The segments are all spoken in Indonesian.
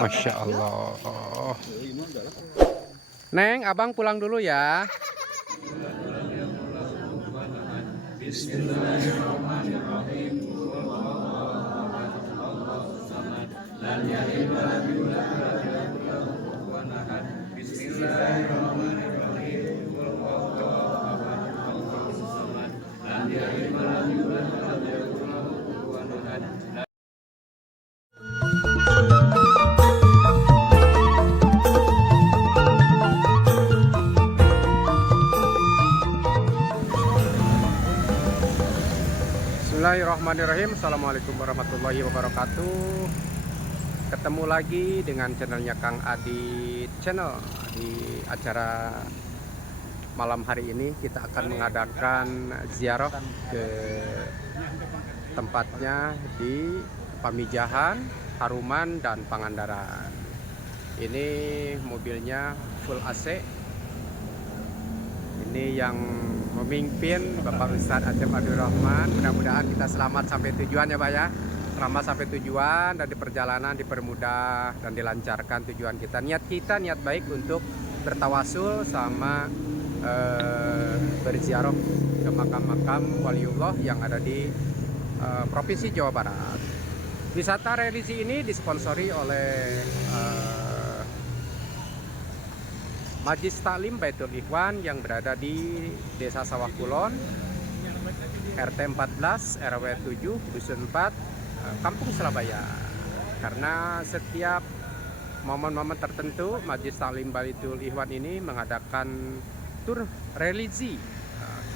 Masya Allah. Neng, abang pulang dulu ya. Bismillahirrahmanirrahim. Assalamualaikum warahmatullahi wabarakatuh. Ketemu lagi dengan channelnya Kang Adi Channel. Di acara malam hari ini kita akan mengadakan ziarah ke tempatnya di Pamijahan, Haruman, dan Pangandaran. Ini mobilnya full AC. Ini yang memimpin Bapak Ustadz Acep Abdurrahman. Mudah-mudahan kita selamat sampai tujuan ya Pak ya. Selamat sampai tujuan dan di perjalanan dipermudah dan dilancarkan tujuan kita. Niat kita niat baik untuk bertawasul sama berziarah ke makam-makam waliullah yang ada di Provinsi Jawa Barat. Wisata religi ini disponsori oleh Majlis Taklim Baitul Ikhwan yang berada di Desa Sawah Kulon, RT 14, RW 7, Dusun 4, Kampung Surabaya. Karena setiap momen-momen tertentu Majlis Taklim Baitul Ikhwan ini mengadakan tur religi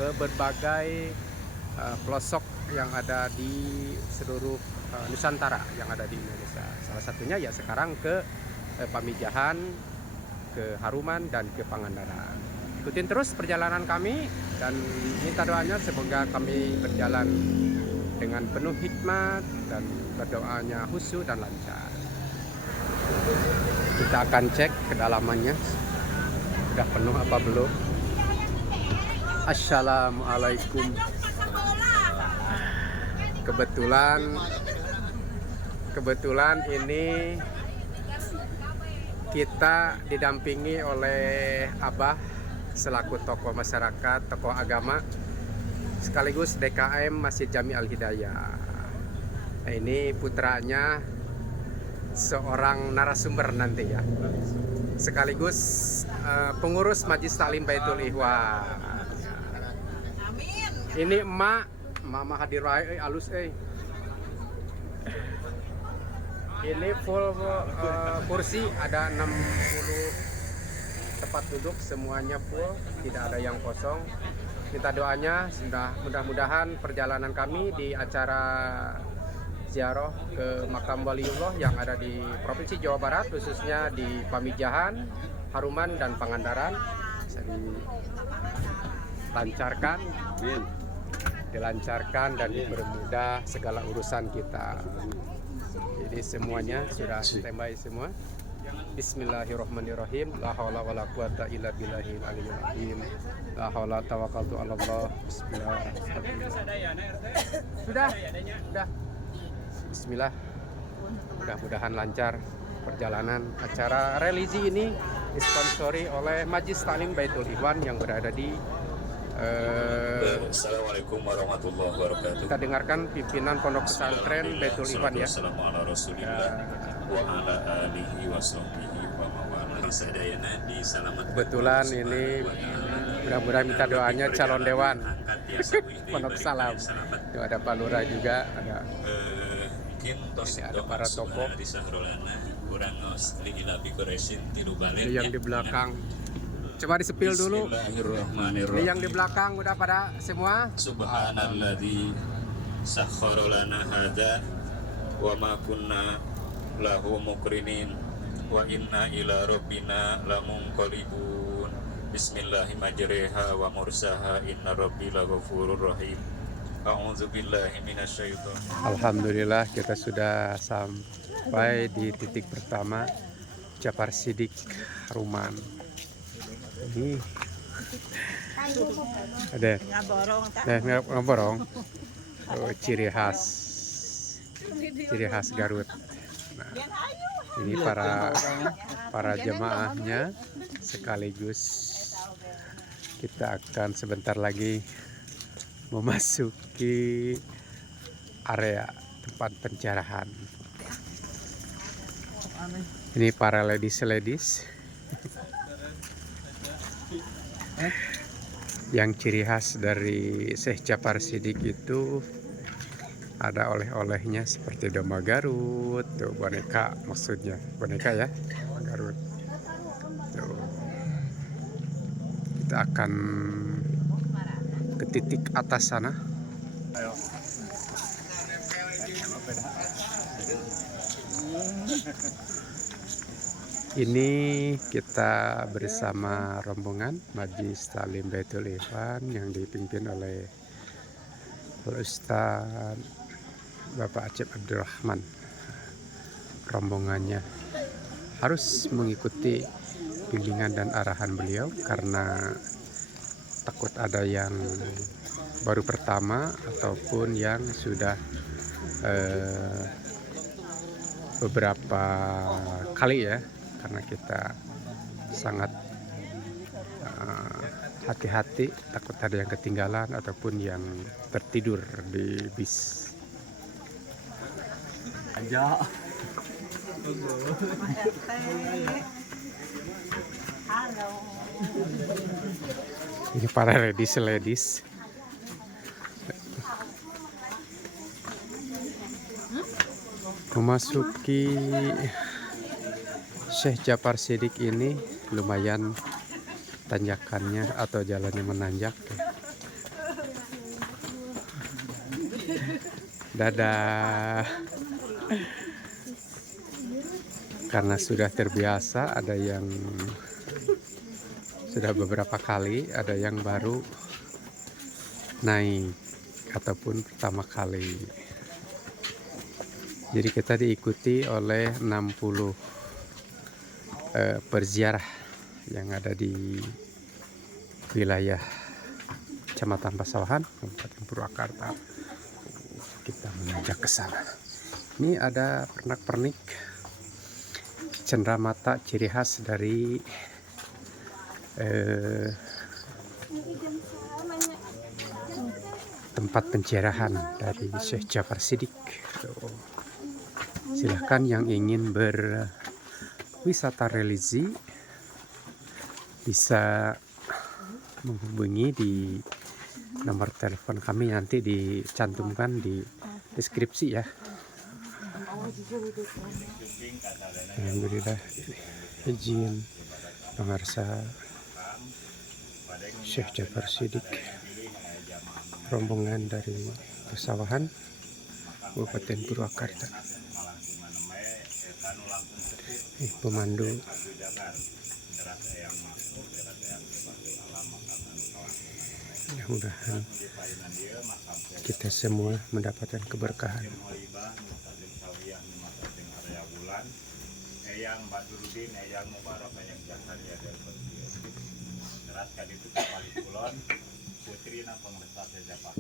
ke berbagai pelosok yang ada di seluruh Nusantara yang ada di Indonesia. Salah satunya ya sekarang ke Pamijahan, ke Haruman, dan ke Pangandaran. Ikutin terus perjalanan kami dan minta doanya semoga kami berjalan dengan penuh hikmat dan berdoanya khusyuk dan lancar. Kita akan cek kedalamannya sudah penuh apa belum. Assalamualaikum. Kebetulan ini kita didampingi oleh Abah selaku tokoh masyarakat, tokoh agama, sekaligus DKM Masjid Jami Al Hidayah. Nah, ini putranya seorang narasumber nanti ya, sekaligus pengurus Majlis Taklim Baitul Ikhwan. Ini Mama hadir alus Ini full kursi, ada 60 tempat duduk, semuanya full, tidak ada yang kosong. Minta doanya, mudah-mudahan perjalanan kami di acara ziarah ke makam waliullah yang ada di Provinsi Jawa Barat, khususnya di Pamijahan, Haruman, dan Pangandaran, bisa dilancarkan dan dipermudah segala urusan kita. Jadi semuanya sudah standby semua. Bismillahirrahmanirrahim. La haula wala quwata illa billahil aliyyil azim. La haula tawakkaltu 'ala Allah. Bismillah. Sudah. Bismillah. Mudah-mudahan lancar perjalanan acara religi ini disponsori oleh Majlis Taklim Baitul Ikhwan yang berada di Assalamualaikum warahmatullahi wabarakatuh. Kita dengarkan pimpinan Pondok Pesantren Baitul Ikhwan ya. Kebetulan ini mudah-mudahan minta doanya calon dewan Pondok Salam. Itu ada Pak Lurah juga, ada ini ada para tokoh. Ini yang di belakang. Coba disepil dulu. Ini yang di belakang udah pada semua. Subhanalladzi sakhkhara lana hadza wa ma kunna lahu muqrinin wa inna ila rabbina lamunqalibun. Bismillahirrahmanirrahim wa mursaha inna rabbi laghafurur rahim. A'udzubillahi minasyaitonir. Alhamdulillah kita sudah sampai di titik pertama, Jafar Siddiq Haruman. Ini ada ngaborong. Oh, ciri khas Garut. Nah, ini para jemaahnya, sekaligus kita akan sebentar lagi memasuki area tempat pencerahan. Ini para ladies yang ciri khas dari Syekh Jafar Shidqiq itu ada oleh-olehnya seperti domba Garut, tuh boneka, maksudnya boneka ya, domba Garut. Tuh. Kita akan ke titik atas sana. Ini kita bersama rombongan Majlis Taklim Baitul Irfan yang dipimpin oleh Ustaz Bapak Acep Abdurrahman. Rombongannya harus mengikuti bimbingan dan arahan beliau karena takut ada yang baru pertama ataupun yang sudah beberapa kali ya, karena kita sangat hati-hati, takut ada yang ketinggalan ataupun yang tertidur di bis. Halo. Ini para ladies memasuki Syekh Jafar Shidqiq ini lumayan tanjakannya atau jalannya menanjak. Dadah. Karena sudah terbiasa, ada yang sudah beberapa kali, ada yang baru naik ataupun pertama kali. Jadi kita diikuti oleh 60 perziarah yang ada di wilayah Kecamatan Pasawahan, Kabupaten Purwakarta. Kita menanjak ke sana. Ini ada pernak-pernik cenderamata ciri khas dari tempat pencerahan dari Syekh Jafar Shidqiq. Silahkan yang ingin berwisata religi bisa menghubungi di nomor telepon kami, nanti dicantumkan di deskripsi ya. Alhamdulillah izin pemirsa Syekh Jafar Shidqiq, rombongan dari Pasawahan, Kabupaten Purwakarta. Pemandu mudah-mudahan kita semua mendapatkan keberkahan. Eyang Badrudin, Eyang Mubarak, Eyang Jasan, ya dari teraskan itu kembali kulon putri na pengresa Jafar.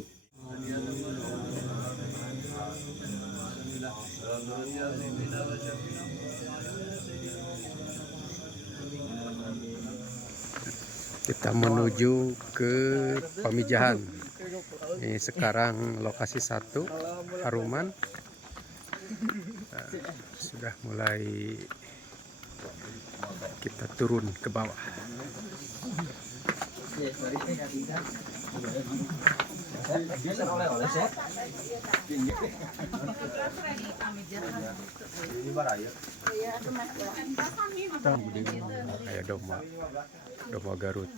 Kita menuju ke Pamijahan. Ini sekarang lokasi 1 Haruman. Sudah mulai kita turun ke bawah. Kayak domba Garut.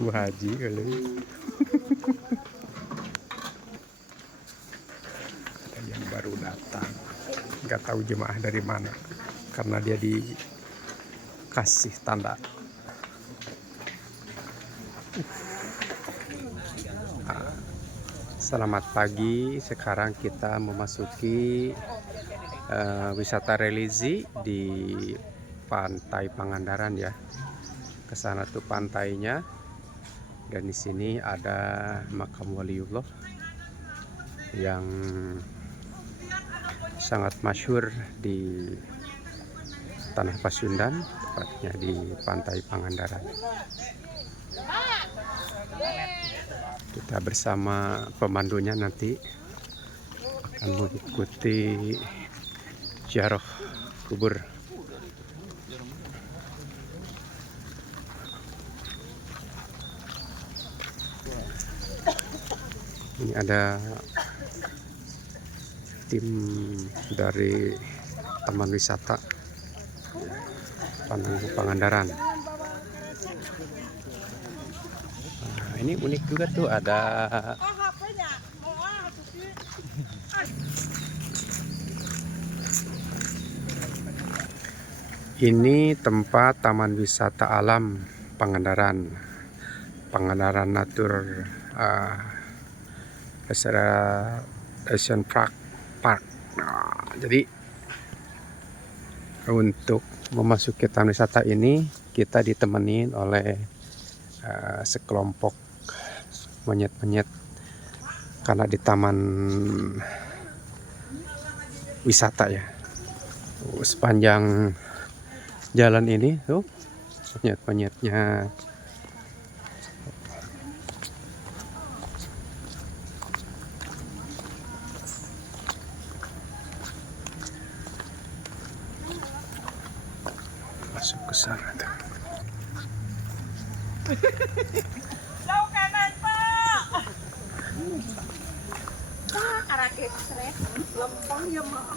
Bu Haji kali. Ada yang baru datang, nggak tahu jemaah dari mana karena dia dikasih tanda. Selamat pagi, sekarang kita memasuki wisata religi di Pantai Pangandaran ya. Kesana tuh pantainya, Dan di sini ada makam Waliullah yang sangat masyhur di Tanah Pasundan, tepatnya di Pantai Pangandaran. Kita bersama pemandunya nanti akan mengikuti ziarah kubur. Ini ada tim dari Taman Wisata Pangandaran. Nah, ini unik juga tuh, ada ini tempat Taman Wisata Alam Pangandaran, Pangandaran Nature Restoration Park. Nah, jadi untuk memasuki taman wisata ini kita ditemenin oleh sekelompok monyet-monyet, karena di taman wisata ya. Sepanjang jalan ini tuh monyet-monyetnya. Masuk ke sana tuh. Jauh kanan, Pak. Pak, karakter stres. Lempeng ya, Mak.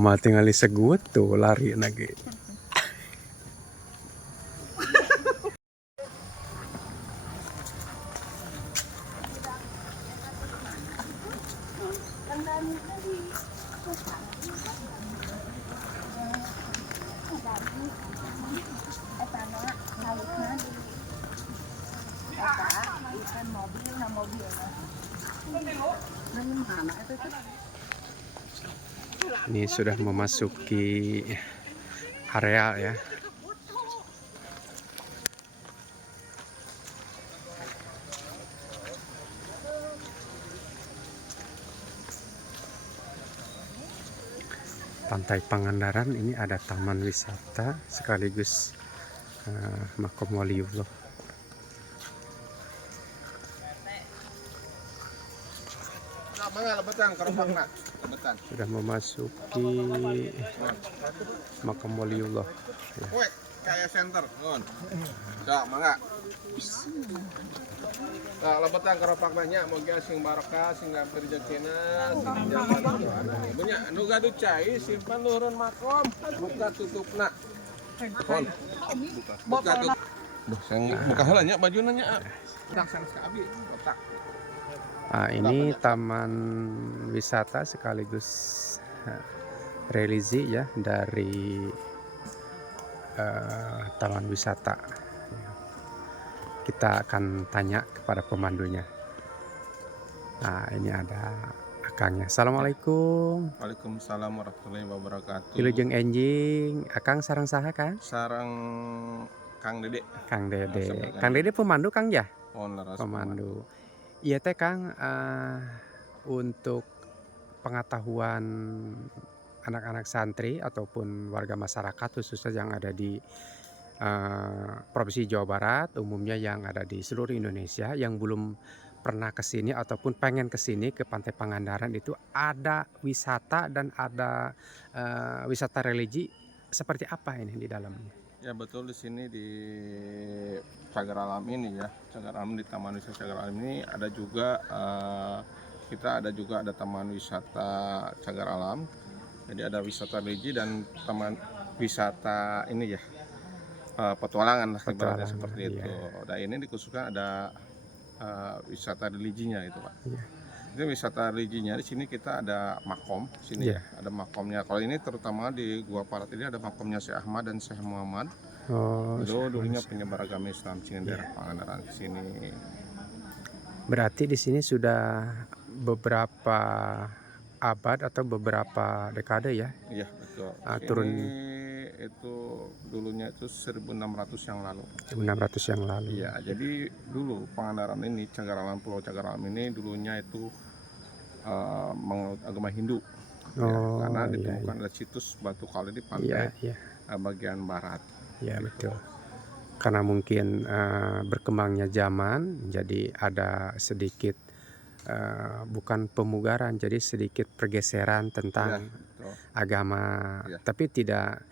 Ma tinggal segut tuh lari lagi. Ini sudah memasuki area ya. Pantai Pangandaran, ini ada taman wisata sekaligus makam Waliullah. Sudah memasuki makam Waliullah ya. Kayak center ngon. Sok mangga. Nah, lebetan keropak banyak moga sing barokah sing rezekina sing jalan doana. Banyak nu gaduh cai simpan luhurun makom buka tutupna. Kon. Buka tutup. Duh, sing buka heula nya bajuna nya. Laksana ka abi kotak. Nah, ini taman wisata sekaligus religi ya dari taman wisata. Kita akan tanya kepada pemandunya. Nah, ini ada akangnya. Assalamualaikum. Waalaikumsalam warahmatullahi wabarakatuh. Wilujeng enjing, akang sareng saha Kang? Sarang Kang Dede. Kang Dede. Kang Dede pemandu Kang ya? Pemandu. Iya teh Kang, untuk pengetahuan anak-anak santri ataupun warga masyarakat khususnya yang ada di Provinsi Jawa Barat, umumnya yang ada di seluruh Indonesia yang belum pernah ke sini ataupun pengen ke sini ke Pantai Pangandaran, itu ada wisata dan ada wisata religi seperti apa ini di dalamnya? Ya betul, di sini di Cagar Alam ini ya, Cagar Alam di Taman Wisata Cagar Alam ini ada juga ada taman wisata Cagar Alam. Jadi ada wisata religi dan taman wisata ini ya petualangan lah ibaratnya seperti itu. Iya. Dan ini dikhususkan ada wisata religinya itu Pak. Iya. Itu wisata religinya di sini kita ada makom sini Iya. ya, ada makomnya. Kalau ini terutama di Gua Parat ini ada makomnya Syekh Ahmad dan Syekh Muhammad. Oh, Dulunya penyebar agama Islam sini daerah Pangandaran di sini. berarti di sini sudah beberapa abad atau beberapa dekade ya? Iya betul. Turun. Ini itu dulunya itu 1600 yang lalu. 1600 yang lalu. Iya, jadi dulu Pangandaran ini, Pulau Cagaralam ini dulunya itu menganut agama Hindu. Ya, Oh, karena iya, ditemukan ada situs batu kali di Iya, pantai iya. bagian barat. Ya, betul. Karena mungkin berkembangnya zaman, jadi ada sedikit bukan pemugaran, jadi sedikit pergeseran Ya, tentang betul. agama, Ya. tapi tidak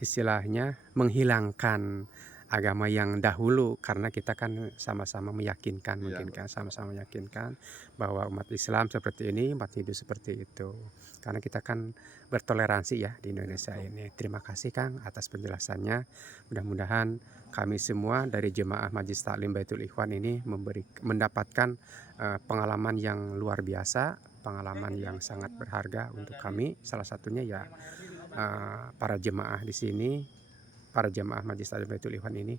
istilahnya menghilangkan agama yang dahulu, karena kita kan sama-sama meyakinkan, Iya, mungkin kan sama-sama meyakinkan bahwa umat Islam seperti ini, umat Hindu seperti itu. Karena kita kan bertoleransi ya di Indonesia ini. Terima kasih Kang atas penjelasannya. Mudah-mudahan kami semua dari Jemaah Majelis Taklim Baitul Ikhwan ini mendapatkan pengalaman yang luar biasa, pengalaman yang sangat berharga untuk kami. Salah satunya ya para jemaah di sini, para jemaah Majelis Taklim Baitul Ikhwan ini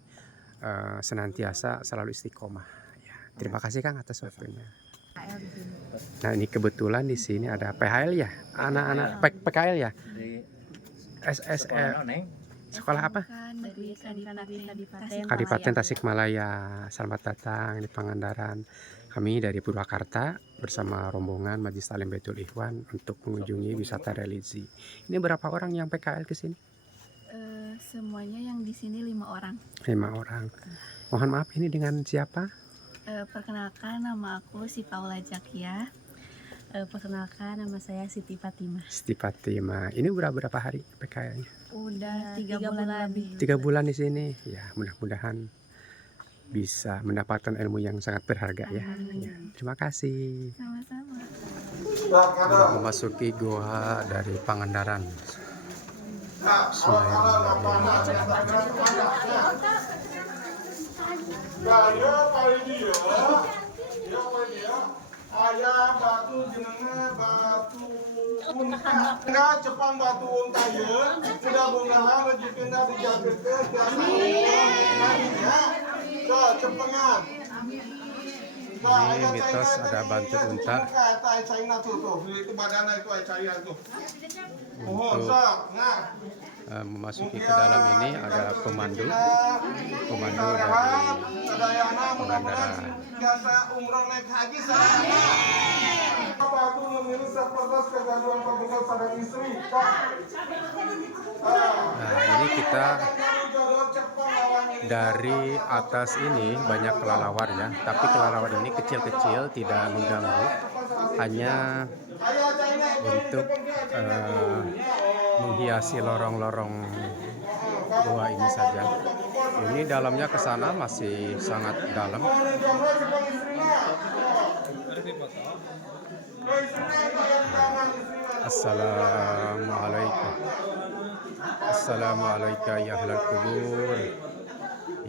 senantiasa selalu istiqomah. Ya, terima kasih Kang atas waktunya. Nah, ini kebetulan di sini ada PHL ya, anak-anak PKL ya, SSR, sekolah apa? Dari Kadipaten Tasikmalaya. Selamat datang di Pangandaran. Kami dari Purwakarta bersama rombongan Majelis Taklim Baitul Ikhwan untuk mengunjungi wisata religi. Ini berapa orang yang PKL ke sini? Semuanya yang di sini 5 orang. 5 orang. Mohon maaf, ini dengan siapa? Perkenalkan, nama aku si Paula Jakia. Perkenalkan, nama saya Siti Fatimah. Siti Fatimah. Ini berapa hari PKL-nya? Udah 3 bulan lebih. 3 bulan di sini. Ya, mudah-mudahan bisa mendapatkan ilmu yang sangat berharga ya. Ya, terima kasih. Sama-sama. Sudah memasuki gua dari Pangandaran. Ayah batu jenenge batu enggak cepang batu untayeun mudah-mudahan rezekinya dijagekeun tiasa ya so cepengan. Ini mitos ada batu unta untuk memasuki ke dalam ini ada pemandu dari Pangandaran. Jasa umroh naik haji batu memilih seperti kegaduhan pembunuh saudara istri. Nah, ini kita dari atas ini banyak kelelawar ya, tapi kelelawar ini kecil-kecil, tidak mengganggu, hanya untuk menghiasi lorong-lorong gua ini saja. Ini dalamnya ke sana masih sangat dalam. Assalamualaikum. Assalamualaikum ya ahlal kubur.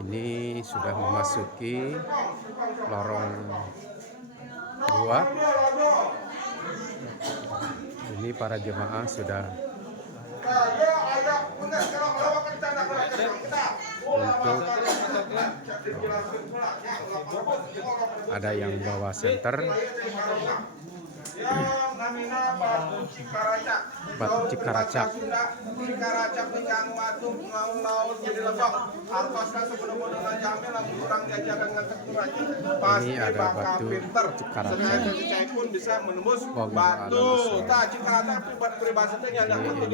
Ini sudah memasuki lorong gua. Ini para jemaah sudah untuk ada yang bawa senter batu Cikaracak. Ini ada batu Cikaracak. Ini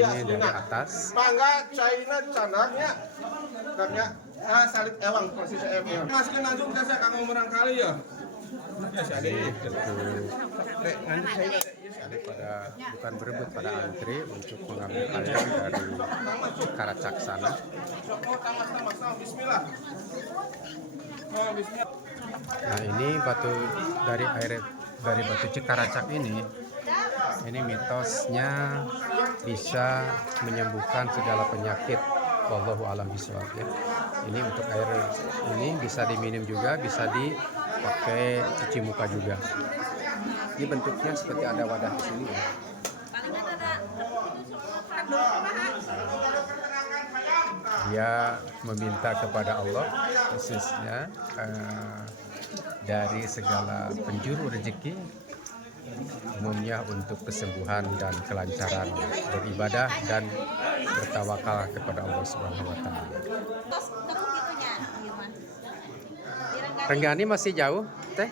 dari atas. Mangga China canaknya. Salit ewang persis ewang. Masukin langsung saya kanggo merang kali ya. Bukan berebut, pada antri untuk mengambil air dari Cikaracak sana. Nah, ini batu dari batu Cikaracak ini mitosnya bisa menyembuhkan segala penyakit. Wallahu a'lam bishawab ya. Ini untuk air ini bisa diminum juga, bisa dipakai cuci muka juga. Ini bentuknya seperti ada wadah di sini ya. Dia meminta kepada Allah khususnya dari segala penjuru rezeki umumnya untuk kesembuhan dan kelancaran beribadah dan bertawakal kepada Allah Subhanahu wa taala. Renggani masih jauh, Teh?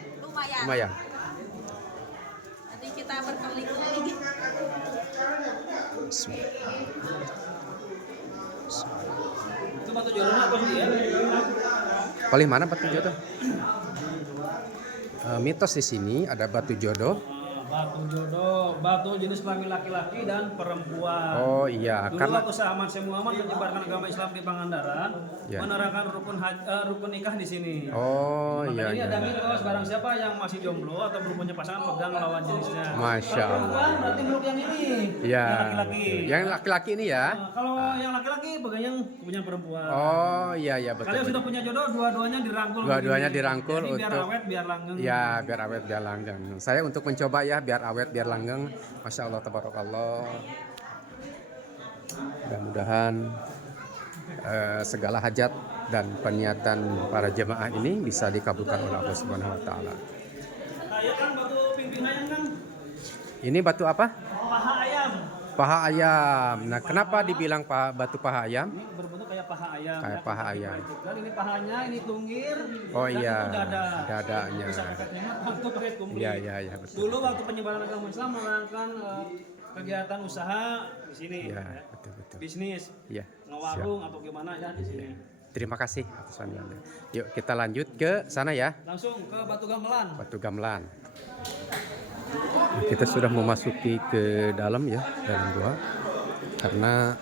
Lumayan. Nanti kita berkeliling-keliling. Itu batu jodohnya apa sih ya? Paling mana batu jodoh? Mitos di sini ada batu jodoh. Batu jodoh, batu jenis kelamin laki-laki dan perempuan. Oh iya, Dulu karena waktu Ahmad Syekh Muhammad menyebarkan agama Islam di Pangandaran, Ya. menerapkan rukun nikah di sini. oh Maka iya ini iya. ada mitos barang siapa yang masih jomblo atau belum punya pasangan pegang lawan jenisnya. Masya Kalau Allah. perempuan berarti meluk yang ini. Iya. Yang laki-laki. Yang laki-laki ini ya. Nah, kalau yang laki-laki pegang yang punya perempuan. Oh iya iya betul. Kalian betul. sudah punya jodoh, dua-duanya dirangkul. Dua-duanya begini. dirangkul Jadi biar untuk- awet, biar langgeng. Ya biar awet biar langgeng. Saya untuk mencoba ya biar awet biar langgeng. Masya Allah tabarakallah. Mudah-mudahan segala hajat dan peniatan para jemaah ini bisa dikabulkan oleh Allah Subhanahu wa taala. Nah, ya kan batu pimpinan kan Ini batu apa? paha ayam. Paha ayam. Nah, kenapa dibilang batu paha ayam? Ini berbentuk kayak paha ayam. Kayak ya, paha kita ayam. perhatikan. Ini pahanya, ini tunggir. Oh dan iya, itu dada. dadanya. Bisa efek hemat untuk red kumplit. Iya betul. Dulu waktu penyebaran agama Islam menerangkan kegiatan usaha di sini. Iya, ya. betul. Bisnis, Iya. ngewarung atau gimana ya di sini. Terima kasih atas sambutannya. Yuk kita lanjut ke sana ya, Langsung ke Batu Gamelan. Batu Gamelan. Kita sudah memasuki ke dalam ya, dalam gua. Karena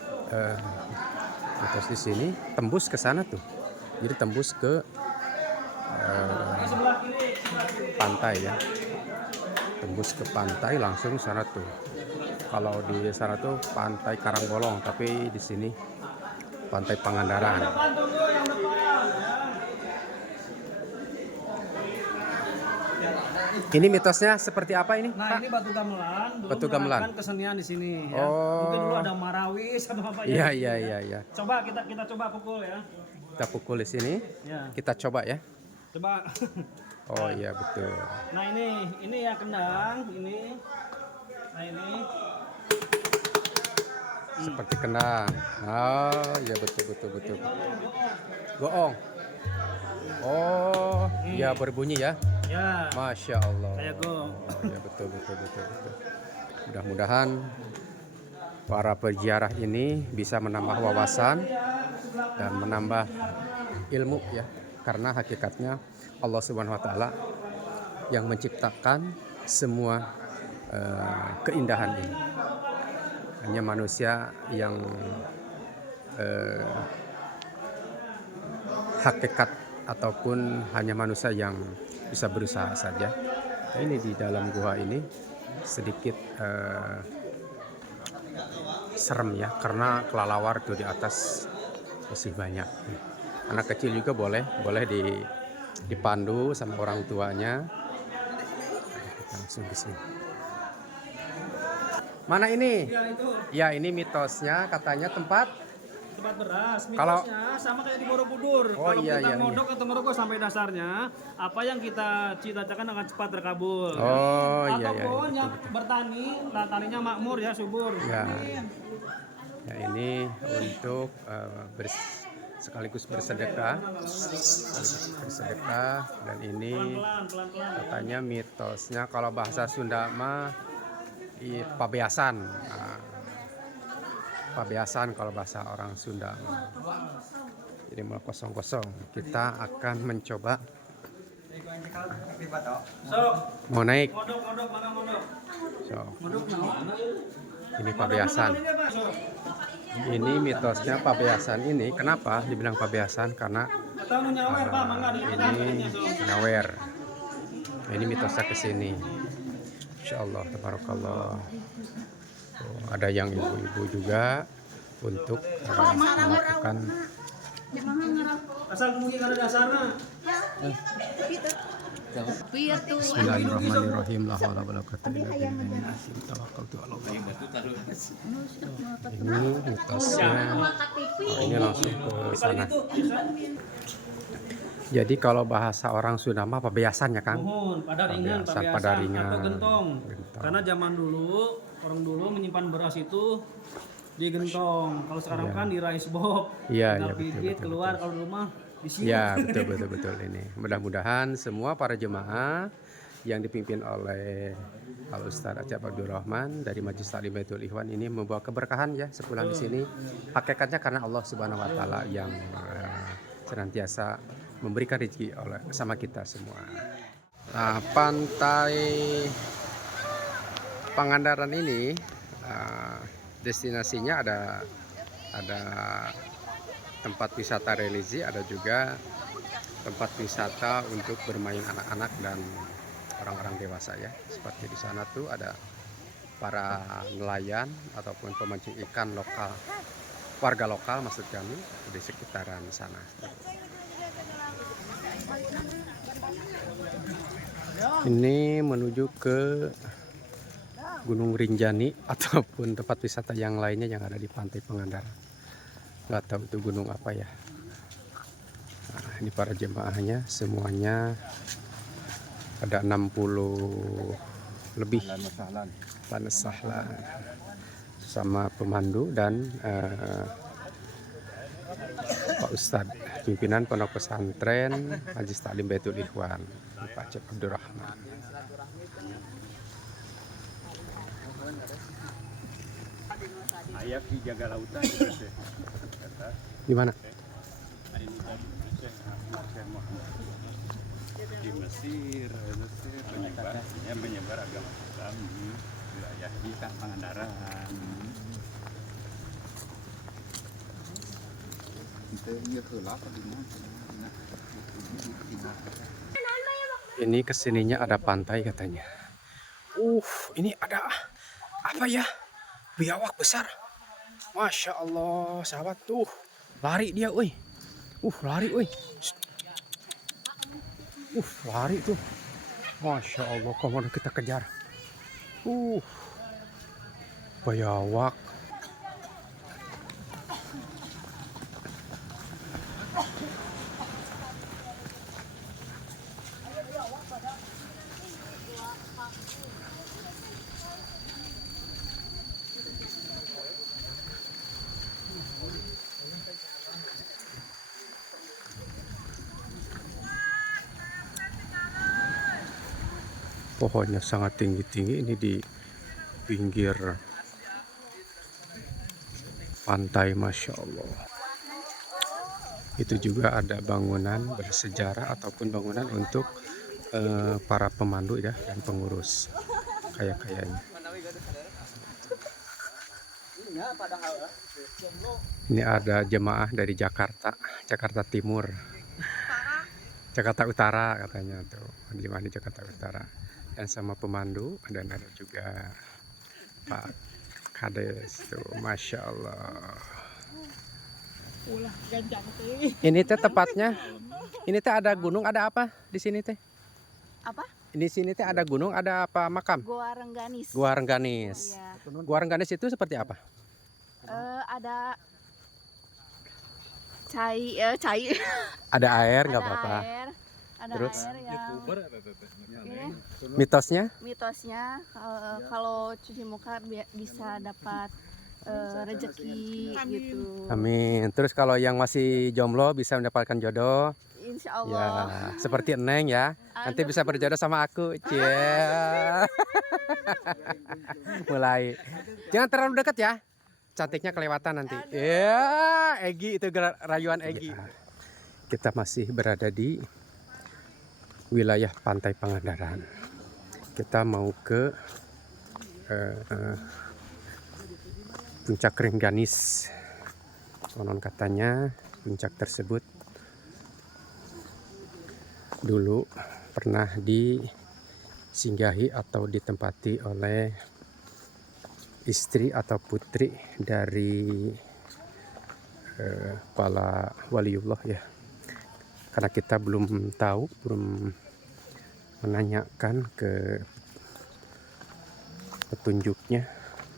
mitos di sini tembus ke sana tuh. Jadi tembus ke Di sebelah kiri, pantai ya. Tembus ke pantai langsung sana tuh. Kalau di sana tuh pantai Karangbolong, tapi di sini pantai Pangandaran. depan tunggu yang depan. Ini mitosnya seperti apa ini, Nah, Pak? ini Batu Gamelan. Dulu Batu Gamelan. menerapkan kesenian di sini. Ya. Oh. Mungkin dulu ada marawis atau apa Iya, ya. iya. Coba kita coba pukul ya. Kita pukul di sini. Ya. Kita coba ya. Coba. Oh iya betul. Nah ini ya kendang ini. Nah ini. Seperti kendang. Oh iya betul. Goong. Oh iya berbunyi ya. Ya. Masya Allah. Kayak gong. Oh, iya betul. Mudah-mudahan para peziarah ini bisa menambah wawasan dan menambah ilmu ya. Karena hakikatnya Allah Subhanahu wa taala yang menciptakan semua keindahan ini. Hanya manusia yang hakikat ataupun hanya manusia yang bisa berusaha saja. Ini di dalam gua ini sedikit serem ya, karena kelelawar tuh di atas masih banyak. Anak kecil juga boleh dipandu sama orang tuanya. Kita langsung ke sini. Mana ini? Ya itu Ya ini mitosnya katanya tempat. beras. Kalau- Mitosnya sama kayak di Borobudur. Oh, Kalau iya, kita iya. ngodok atau ngerokok sampai dasarnya, apa yang kita cita-citakan akan cepat terkabul. Oh iya. Ataupun yang bertani, taninya makmur ya, subur. Ya. Ya ini untuk sekaligus bersedekah, dan ini Pelan-pelan. katanya mitosnya kalau bahasa Sunda mah pabeasan. Nah, pabeasan kalau bahasa orang Sunda. Jadi mau kosong-kosong. Kita akan mencoba Sok, mau naik. ngodok, mana ngodok? So, Ngodok mana? ini pabeasan. Ini apa? Sok. Ini mitosnya pabeasan ini. Kenapa dibilang pabeasan? Karena Atau nu nyawer, Pak, mangga di kita ini Sok. nyawer. Ini mitosnya ke sini. Insyaallah tabarakallah. Oh, ada yang ibu-ibu juga untuk melakukan Asal mungkin karena dasarnya. Bismillahirrahmanirrahim. La haula wala quwwata illa billah. Tawakkaltu 'ala Allah. Ini mitosnya. Ini langsung ke sana. Jadi kalau bahasa orang Sunda mah pabeasan ya Kang? Mohon pada ringan, Pabeasan, pabeasan pada ringan. atau gentong. Gentong. Karena zaman dulu orang dulu menyimpan beras itu di gentong. Kalau sekarang kan di rice box. Iya, Tinggal iya, betul, pijit betul, keluar betul. kalau di rumah disimpan. Ya, betul ini. Mudah-mudahan semua para jemaah yang dipimpin oleh Al Ustadz Acep Abdurrahman dari Majelis Taklim Baitul Ikhwan ini membawa keberkahan ya sepulang di sini. Hakikatnya karena Allah Subhanahu wa taala yang senantiasa memberikan rezeki oleh sama kita semua. Nah, pantai Pangandaran ini destinasinya ada tempat wisata religi, ada juga tempat wisata untuk bermain anak-anak dan orang-orang dewasa ya. Seperti di sana tuh ada para nelayan ataupun pemancing ikan lokal, warga lokal maksud kami di sekitaran sana. Ini menuju ke Gunung Rinjani ataupun tempat wisata yang lainnya yang ada di Pantai Pangandaran. Nggak tahu itu gunung apa ya. Nah, ini para jemaahnya semuanya ada 60 lebih. Sahlan sama pemandu dan Pak Ustadz pimpinan Pondok Pesantren Majelis Taklim Baitul Ikhwan Pak Acep Abdurrahman. Ayak di jaga lautan juga sih. Di mana? Di Mesir menyebar agama Islam di wilayah di Pangandaran. Ini kesininya ada pantai katanya. Ini ada apa ya? Biawak besar. Masya Allah, sahabat tuh. Lari dia, woi. Lari, woi. Lari tuh. Masya Allah, komodo kita kejar. Biawak. Pohonnya sangat tinggi-tinggi ini di pinggir pantai, Masya Allah. Itu juga ada bangunan bersejarah ataupun bangunan untuk para pemandu ya dan pengurus kayaknya. Ini ada jemaah dari Jakarta Timur, Jakarta Utara katanya tuh, jemaah di Jakarta Utara. Dan sama pemandu dan ada juga Pak Kades tuh, Masya Allah. Ini teh tepatnya, ini teh ada gunung, ada apa di sini teh? Apa? Di sini teh ada gunung, ada apa makam? Gua Rengganis. Gua Rengganis. Ya. Gua Rengganis itu seperti apa? Ada cai. Ada air, nggak Ada apa-apa. air. Ada Terus? air yang ini mitosnya kalau cuci muka bisa dapat rezeki gitu. Amin. Terus kalau yang masih jomblo bisa mendapatkan jodoh. Insya Ya, Allah. seperti Neng ya. Nanti bisa berjodoh sama aku. Cie. Mulai. Jangan terlalu dekat ya. Cantiknya kelewatan nanti. Ya, Egi itu rayuan Egi. Kita masih berada di wilayah Pantai Pangandaran. Kita mau ke Puncak Rengganis. Konon katanya puncak tersebut dulu pernah disinggahi atau ditempati oleh istri atau putri dari kepala waliullah ya. Karena kita belum tahu, belum menanyakan ke petunjuknya,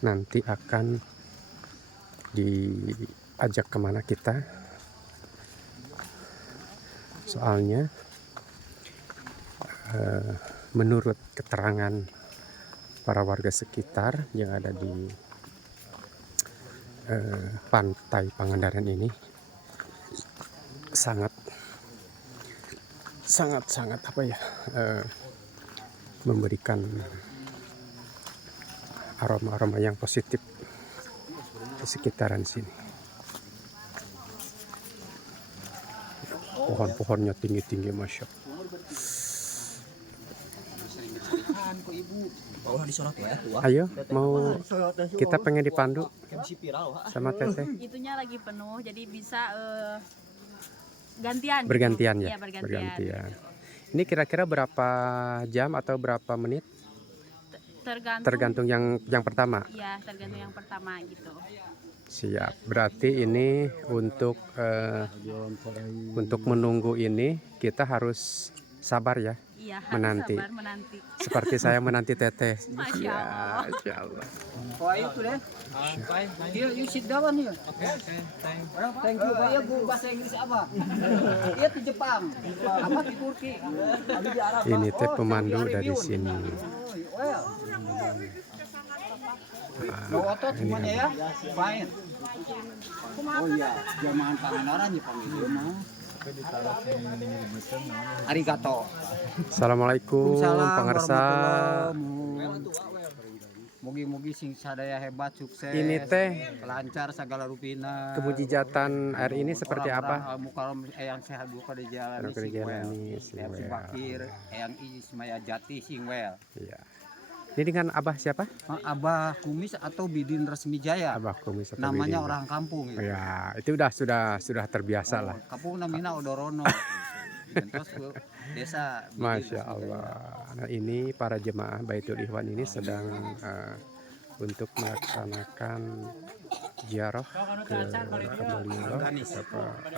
nanti akan diajak kemana kita. Soalnya menurut keterangan para warga sekitar yang ada di pantai Pangandaran ini sangat apa ya, memberikan aroma-aroma yang positif di sekitaran sini. Pohon-pohonnya tinggi-tinggi, masya Allah. Ayo, mau kita pengen dipandu sama Teteh. Itunya lagi penuh, jadi bisa gantian. Bergantian gitu. ya? Iya, bergantian. Ini kira-kira berapa jam atau berapa menit? Tergantung yang pertama. Iya, tergantung yang pertama gitu. Siap. Berarti ini untuk menunggu ini kita harus sabar ya. Iya, harus Menanti. sabar menanti. Seperti saya menanti Teteh. Masya Allah. Masya Allah. Oh, itu deh. Here, you sit down here. Thank you. Iya, guru bahasa Inggris apa? Iya di Jepang. Apa di Turki? Ada di Arab. Ini teh pemandu dari sini. Well. No otot semuanya ya? Fine. Oh iya, jamaah Pangandaran ya panggil mah. Arigato. Assalamualaikum pangarsa. Mugi-mugi sing sadaya hebat, sukses. Ini teh lancar segala rupina. kemujizatan air ini seperti apa? Mukarom yang sehat buka di jalan Jalani yang si Bakir, yang Ismaya Jati Singwell. Iya. Ini dengan Abah siapa? Abah Kumis atau Bidin Resmi Jaya. Abah Kumis atau Namanya Bidin. orang kampung gitu. Ya, itu sudah terbiasa lah. Kampung namina Odorono. Terus ke desa Bidin Masya Resmi Allah. Jaya. Nah, ini para jemaah Baitul Ikhwan ini sedang untuk melaksanakan ziarah ke beliau ke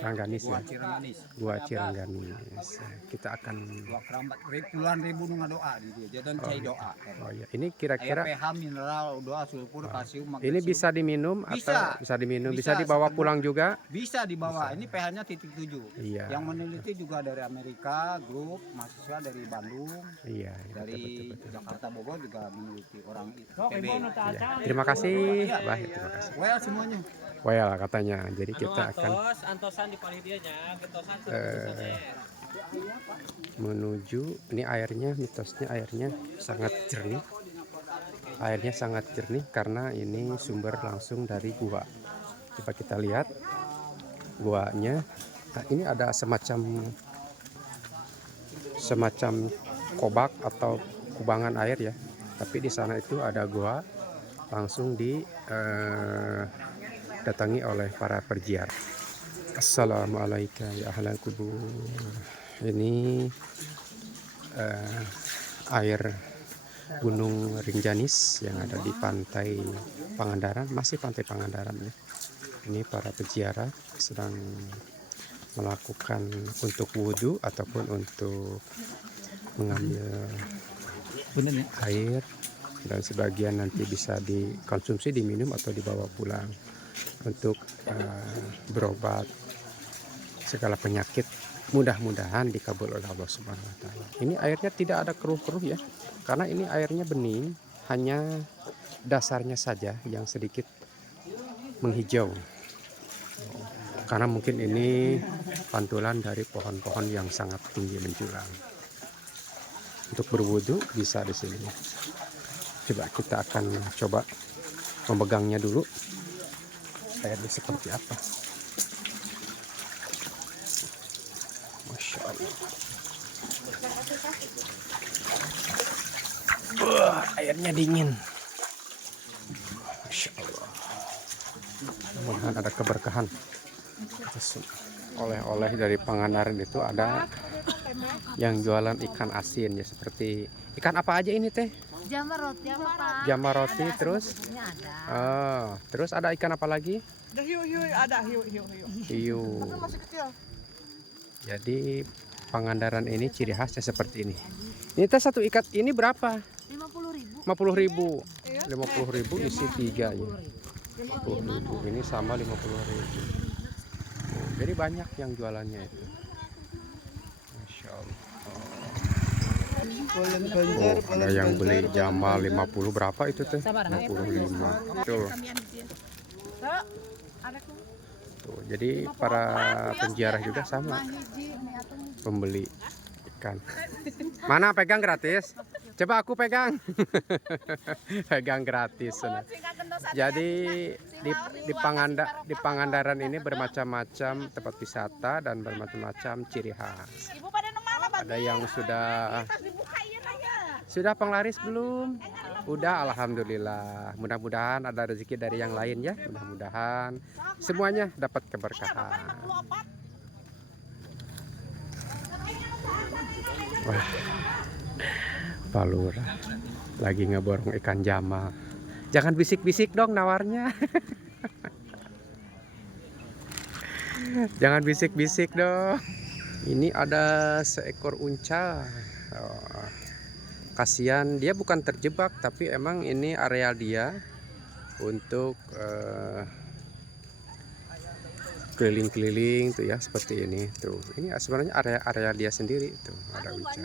Rangganis ya. Gua Cirengganis. Gua Cirengganis. Kita akan Dua kerambat puluhan ribu nu ngadoa di dia. Jadi cai doa. oh ya, ini Aya kira-kira pH mineral doa sulfur kalsium ini magnesium. bisa diminum Bisa. atau bisa diminum, bisa Bisa, dibawa sepenuh. pulang juga? Bisa dibawa. Ini pH-nya titik 7. Iya. Yang meneliti juga dari Amerika, grup mahasiswa dari Bandung, Iya, dari betul. Jakarta Bogor juga meneliti orang ITB. Iya. Terima kasih, Bah. Terima kasih. Well semuanya. Well katanya. Jadi kita akan antosan di palitianya, getosan menuju ini airnya, mitosnya airnya sangat jernih. Airnya sangat jernih karena ini sumber langsung dari gua. Coba kita lihat guanya. Nah, ini ada semacam kobak atau kubangan air ya. Tapi di sana itu ada gua langsung datangi oleh para perziarah. Assalamualaikum ya ahlal kubur. Ini air Gunung Rinjani yang ada di pantai Pangandaran, masih pantai Pangandaran ya. Ini para peziarah sedang melakukan untuk wudhu ataupun untuk mengambil air, dan sebagian nanti bisa dikonsumsi, diminum atau dibawa pulang untuk berobat segala penyakit. Mudah-mudahan dikabul oleh Allah Subhanahu wa taala. Ini airnya tidak ada keruh-keruh ya. Karena ini airnya bening, hanya dasarnya saja yang sedikit menghijau. Karena mungkin ini pantulan dari pohon-pohon yang sangat tinggi menjulang. Untuk berwudu bisa di sini. Coba kita akan coba memegangnya dulu. Airnya seperti apa? Masya Allah. Wah, airnya dingin. Masya Allah. Mudah-mudahan ada keberkahan. Oleh-oleh dari Pangandaran itu ada yang jualan ikan asin ya, seperti ikan apa aja ini teh? Jamar roti apa Pak? Jamar roti, terus Ada. terus ada ikan apa lagi? Ada hiu ada hiu. Hiu. Masih kecil. Jadi Pangandaran ini ciri khasnya seperti ini. Ini teh satu ikat ini berapa? 50.000. 50.000. 50.000 isi 3 ya. 50.000. Ini sama 50.000. Jadi banyak yang jualannya itu. Oh, ada yang beli Jamal 50 berapa itu teh? 55. Tuh. Tuh, jadi para penjara juga sama pembeli ikan. Mana pegang gratis? Coba aku pegang. Pegang gratis. Jadi di Pangandaran ini bermacam-macam tempat wisata dan bermacam-macam ciri khas. Ada yang sudah penglaris belum? Udah, alhamdulillah. Mudah-mudahan ada rezeki dari yang lain ya. Mudah-mudahan semuanya dapat keberkahan. Wah, Pak Lurah lagi ngeborong ikan Jamal. Jangan bisik-bisik dong nawarnya. Jangan bisik-bisik dong. Ini ada seekor unca. Oh, kasihan, dia bukan terjebak, tapi emang ini area dia untuk keliling-keliling tuh ya, seperti ini tuh. Ini sebenarnya area dia sendiri tuh, ada unca.